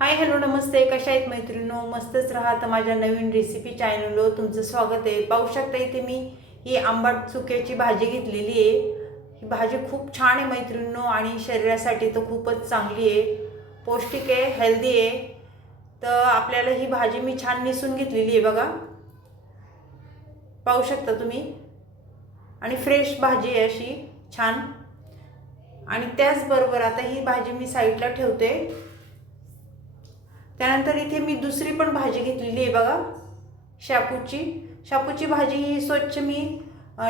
Hi hello नमस्ते, कशा आहेत मैत्रिणींनो? मस्तच राहा. तर माझ्या नवीन रेसिपी चॅनलवर तुमचं स्वागत आहे. पाहू शकता इथे मी ही आंबट चुक्याची भाजी घेतलेली आहे. ही भाजी खूप छान आहे मैत्रिणींनो आणि शरीरासाठी तर खूपच चांगली आहे, पौष्टिक आहे, हेल्दी आहे. तर आपल्याला ही भाजी मी छान निसून घेतलेली आहे बघा, पाहू शकता तुम्ही. आणि फ्रेश भाजी आहे अशी छान. आणि त्याचबरोबर आता ही भाजी मी साईडला ठेवते. त्यानंतर इथे मी दुसरी पण भाजी घेतलेली आहे बघा, शापूची भाजी ही स्वच्छ मी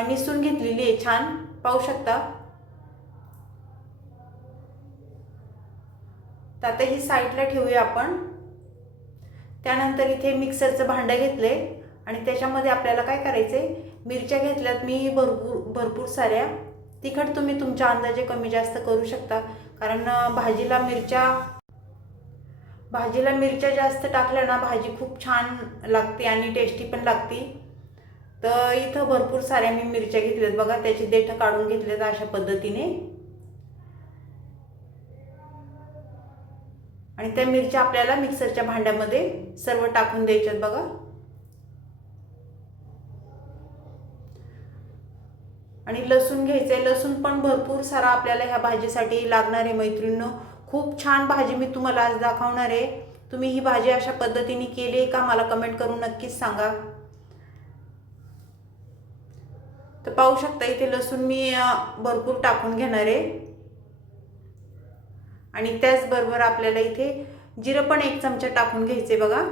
निसून घेतलेली आहे छान, पाहू शकता. तर आता ही साईडला ठेवूया आपण. त्यानंतर इथे मिक्सरचं भांडं घेतले आणि त्याच्यामध्ये आपल्याला काय करायचे, मिरच्या घेतल्यात मी भरपूर साऱ्या. तिखट तुम्ही तुमच्या अंदाजे कमी जास्त करू शकता, कारण भाजीला मिरच्या जास्त टाकल्या ना भाजी खूप छान लागते आणि टेस्टी पण लागते. तर इथं भरपूर साऱ्या मी मिरच्या घेतल्यात बघा, त्याची देठं काढून घेतलेत अशा पद्धतीने. आणि त्या मिरच्या आपल्याला मिक्सरच्या भांड्यामध्ये सर्व टाकून द्यायच्यात बघा. आणि लसूण घ्यायचंय, लसूण पण भरपूर सारा आपल्याला ह्या भाजीसाठी लागणार आहे मैत्रिणींनो. खूप छान भाजी मी तुम्हाला आज दाखवणार आहे. तुम्ही ही भाजी अशा पद्धतीने केली आहे का मला कमेंट करून नक्कीच सांगा. तर पाहू शकता इथे लसूण मी भरपूर टाकून घेणार आहे. आणि त्याचबरोबर आपल्याला इथे जिरं पण 1 चमचा टाकून घ्यायचे बघा.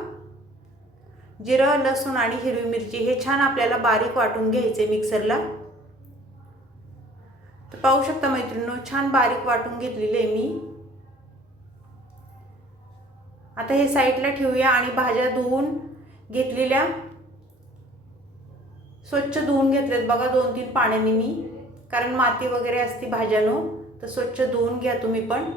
जिरं, लसूण आणि हिरवी मिरची हे छान आपल्याला बारीक वाटून घ्यायचे मिक्सरला. तर पाहू शकता मैत्रिणींनो, छान बारीक वाटून घेतलेले आहे मी. आता हे साईडला ठेवूया आणि भाज्या धुवून घेतलेल्या, स्वच्छ धुवून घेतलेत बघा 2-3 पाण्याने मी, कारण माती वगैरे असते भाज्यानो. तर स्वच्छ धुवून घ्या तुम्ही पण.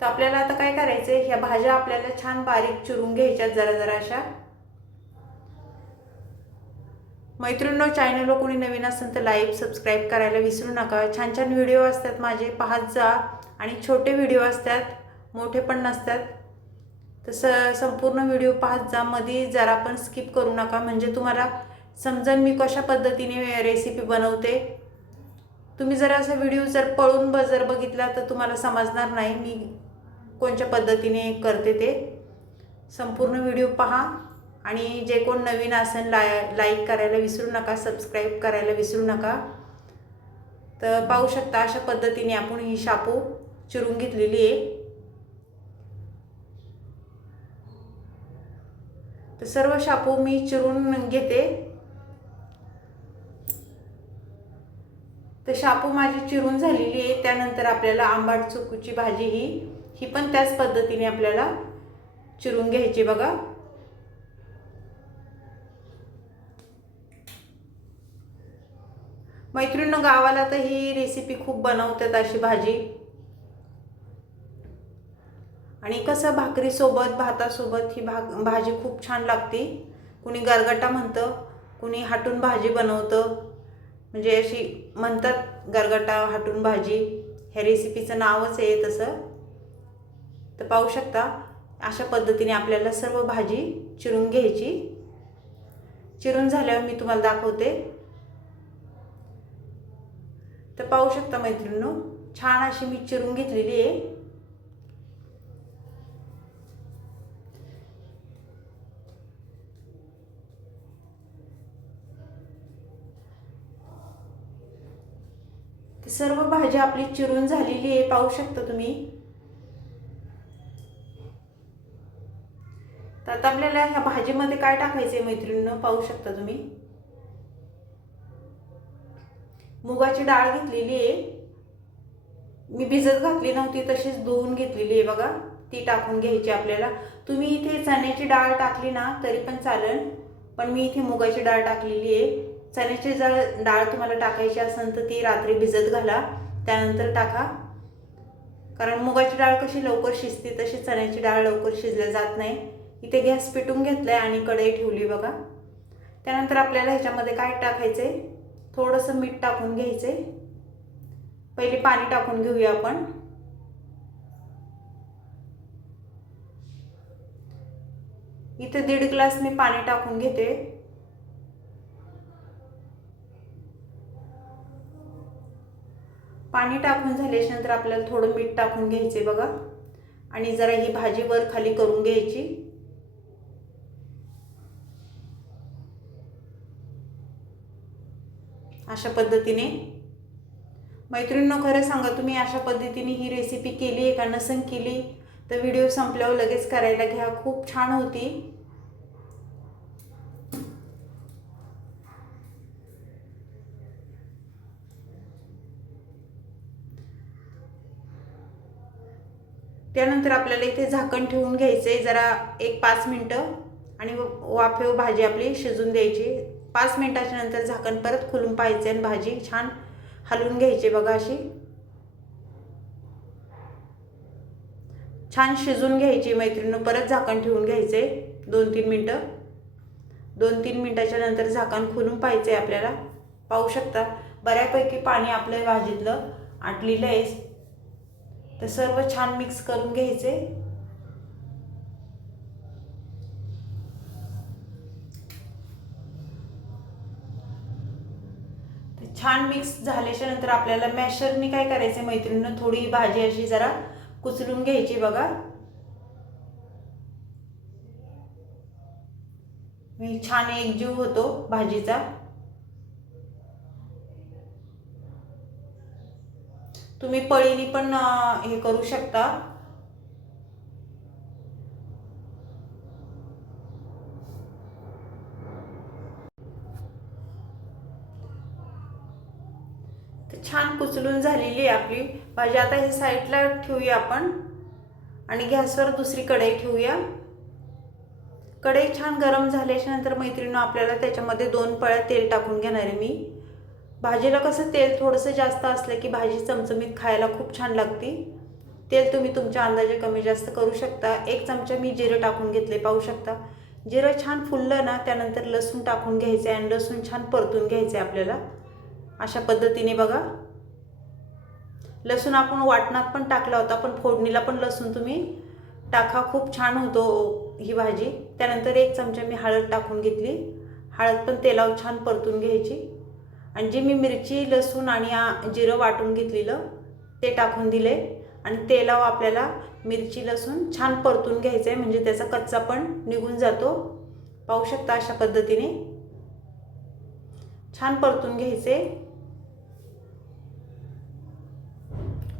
तर आपल्याला आता काय करायचं आहे, ह्या भाज्या आपल्याला छान बारीक चिरून घ्यायच्यात जरा अशा. मैत्रिणींनो, चॅनलला कोणी नवीन असेल तर लाईक सबस्क्राईब करायला विसरू नका. छान छान व्हिडिओ असतात माझे, पाहत जा. आणि छोटे व्हिडिओ असतात, मोठे पण नसतात. तर संपूर्ण व्हिडिओ पाहत जा, मध्ये जरा पण स्किप करू नका, म्हणजे तुम्हाला समजेल मी कशा पद्धतीने रेसिपी बनवते. तुम्ही जर असा व्हिडिओ जर पळून जर बघितला तर तुम्हाला समजणार नाही मी कोणत्या पद्धतीने करते ते. संपूर्ण व्हिडिओ पहा. आणि जे कोण नवीन असेल लाईक करायला विसरू नका, सबस्क्राईब करायला विसरू नका. तर पाहू शकता अशा पद्धतीने आपण ही शापू चिरून घेतलेली आहे. तर सर्व शापू मी चिरून घेते. तर शापू माझी चिरून झालेली आहे. त्यानंतर आपल्याला आंबट चुकूची भाजी ही पण त्याच पद्धतीने आपल्याला चिरून घ्यायची बघा. मैत्रिणींनो, गावाला तर ही रेसिपी खूप बनवतात अशी भाजी. आणि कसं भाकरीसोबत, भातासोबत ही भाजी खूप छान लागते. कुणी गरगटा म्हणतं, कुणी हाटून भाजी बनवतं, म्हणजे अशी म्हणतात गरगटा हाटून भाजी. ह्या रेसिपीचं नावच आहे तसं. तर पाहू शकता अशा पद्धतीने आपल्याला सर्व भाजी चिरून घ्यायची. चिरून झाल्यावर मी तुम्हाला दाखवते. तर पाहू शकता मैत्रिणींनो, छान अशी मी चिरून घेतलेली आहे. सर्व भाजी आपली चिरून झालेली आहे, पाहू शकता तुम्ही. तर आता आपल्याला ह्या भाजीमध्ये काय टाकायचे मैत्रिणींनो, पाहू शकता तुम्ही. मुगाची डाळ घेतलेली आहे मी, भिजत घातली नव्हती, तशीच धुवून घेतलेली आहे बघा. ती टाकून घ्यायची आपल्याला. तुम्ही इथे चण्याची डाळ टाकली ना तरी पण चालेल, पण मी इथे मुगाची डाळ टाकलेली आहे. चण्याची डाळ तुम्हाला टाकायची असेल तर ती रात्री भिजत घाला, त्यानंतर टाका. कारण मुगाची डाळ कशी लवकर शिजते, तशी चण्याची डाळ लवकर शिजल्या जात नाही. इथे गॅस पेटून घेतलाय आणि कढई ठेवली बघा. त्यानंतर आपल्याला ह्याच्यामध्ये काय टाकायचंय, थोडंसं मीठ टाकून घ्यायचंय. पहिले पाणी टाकून घेऊया आपण. इथे 1.5 ग्लास मी पाणी टाकून घेते. पाणी टाकून झाल्यानंतर आपल्याला थोडं मीठ टाकून घ्यायचे बघा, आणि जरा ही भाजी वर खाली करून घ्यायची. अशा पद्धतीने. मैत्रिणींनो, खरं सांगा, तुम्ही अशा पद्धतीने ही रेसिपी केली आहे का? नसेल केली तर व्हिडिओ संपल्यावर लगेच करायला घ्या, खूप छान होती. त्यानंतर आपल्याला इथे झाकण ठेवून घ्यायचे जरा 1-5 मिनिटं, आणि वाफेवर भाजी आपली शिजून द्यायची. 5 मिनिटाच्या नंतर झाकण परत खोलून पाहायचे आणि भाजी छान हलवून घ्यायची बघा. अशी छान शिजून घ्यायची मैत्रिणींनो. परत झाकण ठेवून घ्यायचे 2-3 मिनिटं. 2-3 मिनिटाच्या नंतर झाकण खोलून पाहायचे आपल्याला. पाहू शकता बऱ्यापैकी पाणी आपल्या भाजीतलं आटलेलं आहे. तर सर्व छान मिक्स करून घ्यायचे. छान मिक्स झाल्याच्या नंतर आपल्याला मॅशरने काय करायचे मैत्रिणींनो, थोडी भाजी अशी जरा कुचलून घ्यायची बघा. मी छान एकजीव होतो भाजीचा. तुम्ही पळीने पण हे करू शकता. छान कुचलून झालेली आहे आपली भाजी. आता हे साईडला ठेवूया आपण, आणि गॅसवर दुसरी कढई ठेवूया. कढई छान गरम झाल्याच्या नंतर मैत्रिणींनो, आपल्याला त्याच्यामध्ये 2 पळ्या तेल टाकून घेणार आहे मी. भाजीला कसं तेल थोडंसं जास्त असलं की भाजी चमचमीत खायला खूप छान लागते. तेल तुम्ही तुमच्या अंदाजे कमी जास्त करू शकता. 1 चमचा मी जिरं टाकून घेतले, पाहू शकता. जिरं छान फुललं ना, त्यानंतर लसूण टाकून घ्यायचं आणि लसूण छान परतून घ्यायचे आपल्याला. अशा पद्धतीने बघा. लसूण आपण वाटणात पण टाकला होता, पण फोडणीला पण लसूण तुम्ही टाका, खूप छान होतो ही भाजी. त्यानंतर 1 चमचा मी हळद टाकून घेतली. हळद पण तेलावर छान परतून घ्यायची. आणि जी मी मिरची, लसूण आणि जिरं वाटून घेतलेलं ते टाकून दिले. आणि तेलावर आपल्याला मिरची, लसूण छान परतून घ्यायचं आहे, म्हणजे त्याचा कच्चा पण निघून जातो. पाहू शकता अशा पद्धतीने छान परतून घ्यायचे.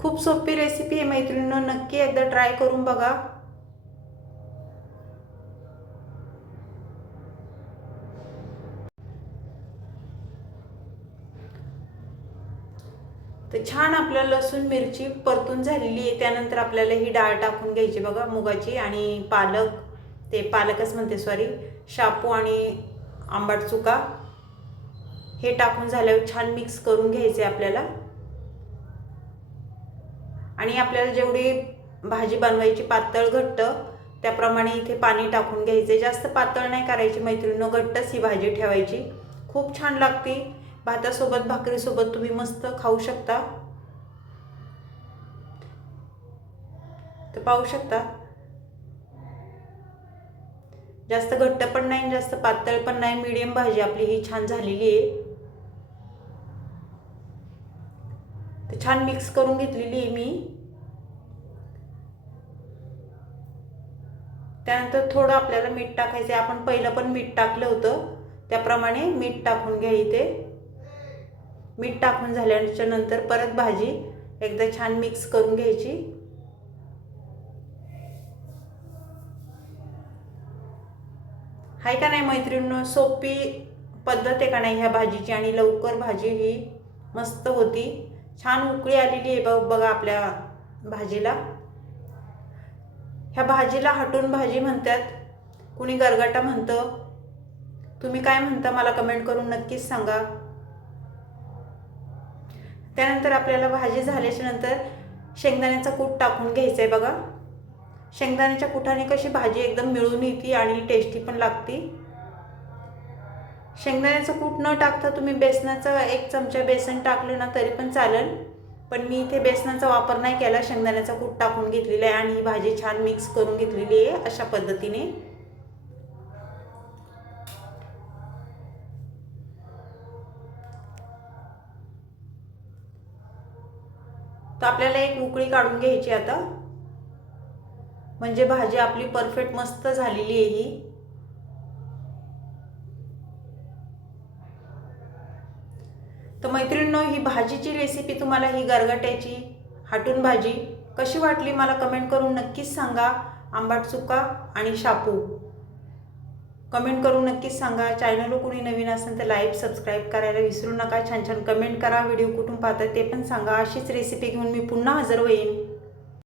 खूप सोपी रेसिपी आहे मैत्रिणींनो, नक्की एकदा ट्राय करून बघा. तर छान आपलं लसूण मिरची परतून झालेली आहे. त्यानंतर आपल्याला ही डाळ टाकून घ्यायची बघा, मुगाची. आणि पालकच म्हणते, सॉरी, शापू आणि आंबट चुका हे टाकून झाल्यावर छान मिक्स करून घ्यायचे आपल्याला. आणि आपल्याला जेवढी भाजी बनवायची पातळ घट्ट, त्याप्रमाणे इथे पाणी टाकून घ्यायचे. जास्त पातळ नाही करायची मैत्रिणींनो, घट्टच ही भाजी ठेवायची. खूप छान लागते. भातासोबत, भाकरीसोबत तुम्ही मस्त खाऊ शकता. तर पाहू शकता, जास्त घट्ट पण नाही, जास्त पातळ पण नाही, मीडियम भाजी आपली ही छान झालेली आहे. तर छान मिक्स करून घेतलेली आहे मी. त्यानंतर थोडं आपल्याला मीठ टाकायचं आहे. आपण पहिलं पण मीठ टाकलं होतं, त्याप्रमाणे मीठ टाकून घ्या इथे. मीठ टाकून झाल्याच्या नंतर परत भाजी एकदा छान मिक्स करून घ्यायची. हाय का नाही मैत्रिणींनो, सोपी पद्धत आहे का नाही ह्या भाजीची, आणि लवकर भाजी ही मस्त होती. छान उकळी आलेली आहे बघा आपल्या भाजीला. ह्या भाजीला हटून भाजी म्हणतात, कुणी गरगाटा म्हणतं. तुम्ही काय म्हणता मला कमेंट करून नक्कीच सांगा. त्यानंतर आपल्याला भाजी झाल्याच्या नंतर शेंगदाण्याचा कूट टाकून घ्यायचा आहे बघा. शेंगदाण्याच्या कुटाने कशी भाजी एकदम मिळून येते आणि टेस्टी पण लागते. शेंगदाण्याचं कूट न टाकता तुम्ही बेसनाचा 1 चमचा बेसन टाकलं ना तरी पण चालेल, पण मी इथे बेसनाचा वापर नाही केला, शेंगदाण्याचा कूट टाकून घेतलेला आहे. आणि ही भाजी छान मिक्स करून घेतलेली आहे अशा पद्धतीने. तर आपल्याला एक उकळी काढून घ्यायची आता, म्हणजे भाजी आपली परफेक्ट मस्त झालेली आहे ही। तर मैत्रिणींनो, ही भाजीची रेसिपी तुम्हाला, ही गरगट्याची हाटून भाजी कशी वाटली मला कमेंट करून नक्कीच सांगा। आंबाट चुका आणि शापू कमेंट करून नक्कीच सांगा। चॅनलवर कोणी नवीन असेल तर लाईक सबस्क्राईब करायला विसरू नका। छान छान कमेंट करा। व्हिडिओ कुठून पाहताय ते पण सांगा। अशीच रेसिपी घेऊन मी पुन्हा हजर होईन।